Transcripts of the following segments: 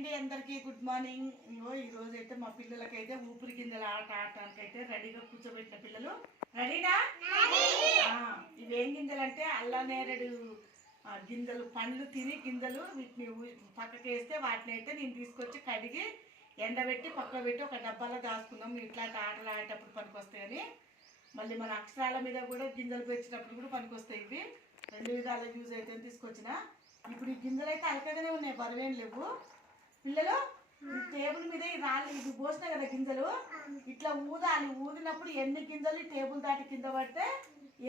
అండి అందరికీ good morning. ఇంకో ఈరోజు అయితే మా పిల్లలకైతే ఊపిరి గింజల ఆట ఆడటానికైతే రెడీగా కూర్చోబెట్టిన పిల్లలు. రెడీనా? ఇవేం గింజలు అంటే అల్లనేరేడు గింజలు, పండ్లు తిని గింజలు. వీటిని పక్కకి వేస్తే వాటిని అయితే నేను తీసుకొచ్చి కడిగి ఎండబెట్టి పక్కన పెట్టి ఒక డబ్బాలో దాచుకున్నాం. ఇట్లాంటి ఆటలు ఆడేటప్పుడు పనికొస్తాయని. మళ్ళీ మన అక్షరాల మీద కూడా గింజలు పెంచినప్పుడు కూడా పనికొస్తాయి. ఇవి రెండు విధాల యూజ్ అయితే తీసుకొచ్చిన. ఇప్పుడు ఈ గింజలు అయితే అలకగానే ఉన్నాయి, బరువేం లేవు. పిల్లలు టేబుల్ మీద ఈ రాళ్ళు ఇది పోసిన కదా గింజలు, ఇట్లా ఊదాలి. ఊదినప్పుడు ఎన్ని గింజలు టేబుల్ దాటి కింద పడితే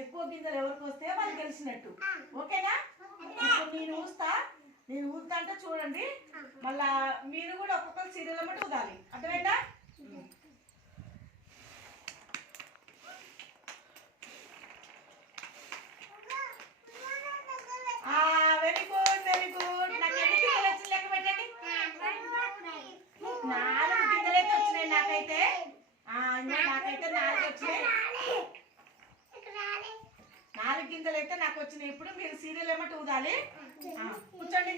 ఎక్కువ గింజలు ఎవరికి వస్తే వాళ్ళు గెలిచినట్టు. ఓకేనా? ఇప్పుడు నేను ఊదుతా అంటే చూడండి. మళ్ళా మీరు కూడా ఒక్కొక్కరు సీరియల్ అమ్మటి ఊదాలి. అర్థమైందా? Very good, very good. నాకు ఎన్ని గింజలు వచ్చి లెక్క పెట్టండి. 4 గింజలు అయితే వచ్చినాయి నాకైతే. నాకైతే 4 వచ్చినాయి. 4 గింజలు అయితే నాకు వచ్చినాయి. ఇప్పుడు మీరు సీరియల్ ఏమంటే ఊదాలి. కూర్చోండి.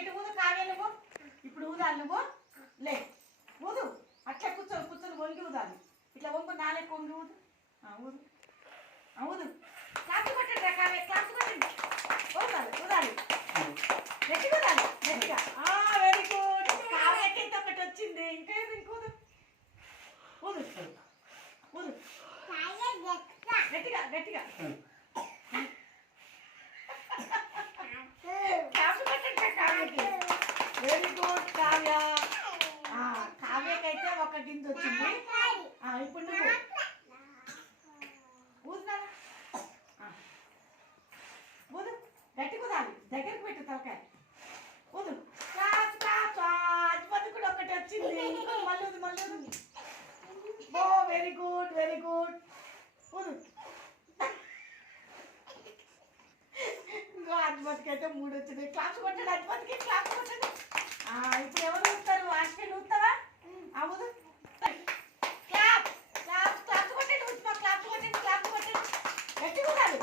ఇటు ఊదు కావే నువ్వు. ఇప్పుడు ఊదాలి నువ్వు. లే ఊదు. అట్లా కూర్చొని వంగి ఊదాలి. ఇట్లా వంగు 4 వంగి ఊదు. ఊదు ఊదు. క్లాస్ కొట్టండి కావే, క్లాస్ కొట్టండి. ఊదాలి గట్టిగా ఊదాలి, గట్టిగా. Very good. కావ్యకైతే ఒకటి వచ్చింది. ఇంకేది ఇంకూదు. ఊదు ఊదు గట్టిగా గట్టిగా. క్లాస్ కొట్టండి కావ్యకి. Very good Kavya. కావ్యకైతే ఒక గింజ వచ్చింది. ఇప్పుడు నువ్వు ఊదునా? ఊదు గట్టిగా ఊదాలి. దగ్గరికి పెట్టు తలకాయ. ఊదు. అజ్మతి కూడా ఒకటి వచ్చింది. మళ్ళీ ఊదు. ఓ వెరీ గుడ్, వెరీ గుడ్. ఊదు. ఇంకో అజ్మతికి అయితే 3 వచ్చింది. క్లాప్స్ కొట్టండి అజ్మతికి, క్లాప్స్ కొట్టండి. ఇప్పుడు ఎవరు ఊదుతారు? అశ్విన్ ఊదుతావా? ఊదు. క్లాప్ క్లాప్స్ క్లాప్స్ కొట్టండి. ఊదుమా, క్లాప్స్ కొట్టండి, క్లాప్స్ కొట్టండి. గట్టిగా ఊదాలి.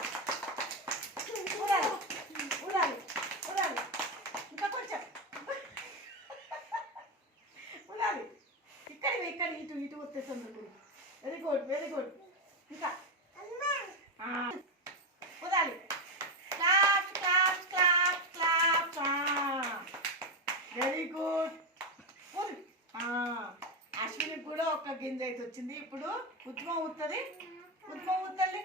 ఊదాలి. ఇంకా కొంచెం ఊదాలి. ఇక్కడ ఇటు వచ్చేస్తుంది. Very good, very good. ఇంకా ఊదాలి. Claps claps claps claps. Very good. ఊదు. అశ్వినికి కూడా ఒక గింజ అయితే వచ్చింది. ఇప్పుడు ఉద్మా ఊతుంది. ఉద్మా ఊతల్లి.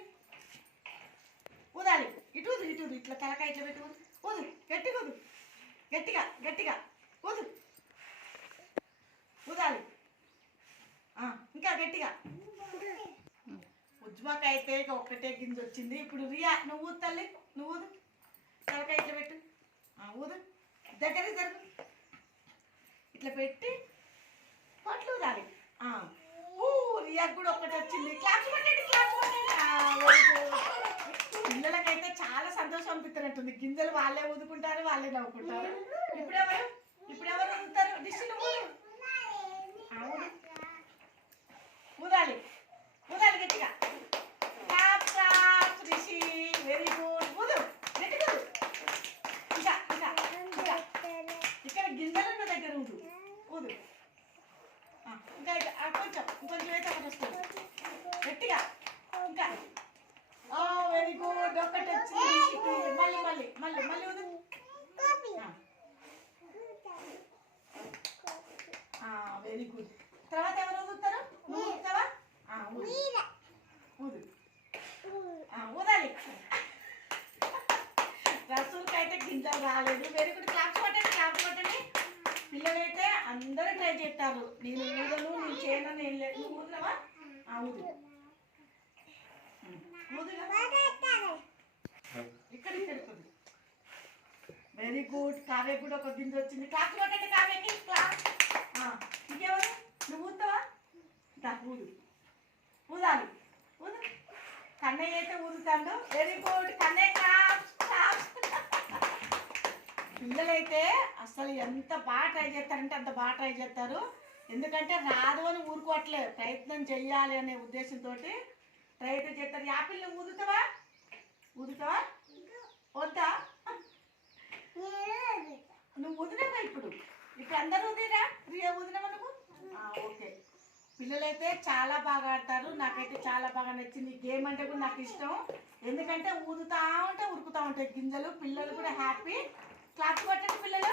ఊదాలి. ఇటు ఊదు. ఇట్లా తలకాయ ఇట్లా పెట్టి ఊదు. ఊదు గట్టిగా ఊదు. గట్టిగా ఊదు. ఊదాలి. ఇంకా గట్టిగా. ఉజ్మాకి అయితే ఇక ఒక్కటే గింజ వచ్చింది. ఇప్పుడు రియా నువ్వు ఊదు తల్లి. నువ్వు ఊదు. తలకాయ ఇట్లా పెట్టు. ఊదు. దగ్గరికి జరుగు. ఇట్లా పెట్టి పట్లు ఊదాలి. రియాకి కూడా ఒక్కటి వచ్చింది. క్లాప్స్ కొట్టండి, క్లాప్స్ కొట్టండి. పిల్లలకైతే చాలా సంతోషం అనిపిస్తున్నట్టుంది. గింజలు వాళ్ళే ఊదుకుంటారు, వాళ్ళే నవ్వుకుంటారు. ఇప్పుడెవరు ఊదుతారు? డిష్లు ఊదాలి గట్టిగా. Rishi very good. ఊదు గట్టిగా ఊదు. ఇంకా ఇక్కడ గింజలున్న దగ్గర ఊదు. ఇంకా కొంచెం అయితే ఒకటి వస్తుంది. గట్టిగా. ఇంకా వెరీ గుడ్. ఒకటి వచ్చింది. మళ్ళీ ఊదు. Very good. తర్వాత ఎవరు ఊదుతారు? నువ్వు ఊదుతావా? ఊదు. ఊదాలి. రసూల్కి అయితే గింజలు రాలేదు. Very good. క్లాప్స్ కొట్టండి. పిల్లలైతే అందరూ ట్రై చేస్తారు. నేను ఊదను, నేను చేయను, నేను లేదు. నువ్వు ఊదునవా? ఊదు. ఇక్కడ కొద్ది. Very good. కావ్య కూడా ఒక గింజ వచ్చింది. క్లాప్స్ కొట్టండి కావ్యకి. ఇంకెవరు? నువ్వు ఊదుతావా? ఊదాలి. ఊదు. కన్నయ్య అయితే ఊదుతాడు. Very good. కన్నయ్య క్లాప్స్. పిల్లలైతే అసలు ఎంత బాగా ట్రై చేస్తారంటే అంత బాగా ట్రై చేస్తారు. ఎందుకంటే రాదు అని ఊరుకోవట్లేదు, ప్రయత్నం చెయ్యాలి అనే ఉద్దేశంతో ప్రయత్నం చేస్తారు. యాపిల్ నువ్వు ఊదుతావా? వద్దా? నువ్వు ఊదినావా? ఇప్పుడు ఇప్పుడు అందరూ ఊదిరా ప్రియా ఊదినా మనకు ఓకే. పిల్లలైతే చాలా బాగా ఆడతారు. నాకైతే చాలా బాగా నచ్చింది. గేమ్ అంటే కూడా నాకు ఇష్టం. ఎందుకంటే ఊదుతా ఉంటే ఉరుకుతూ ఉంటాయి గింజలు. పిల్లలు కూడా హ్యాపీ. క్లాప్స్ కొట్టండి పిల్లలు.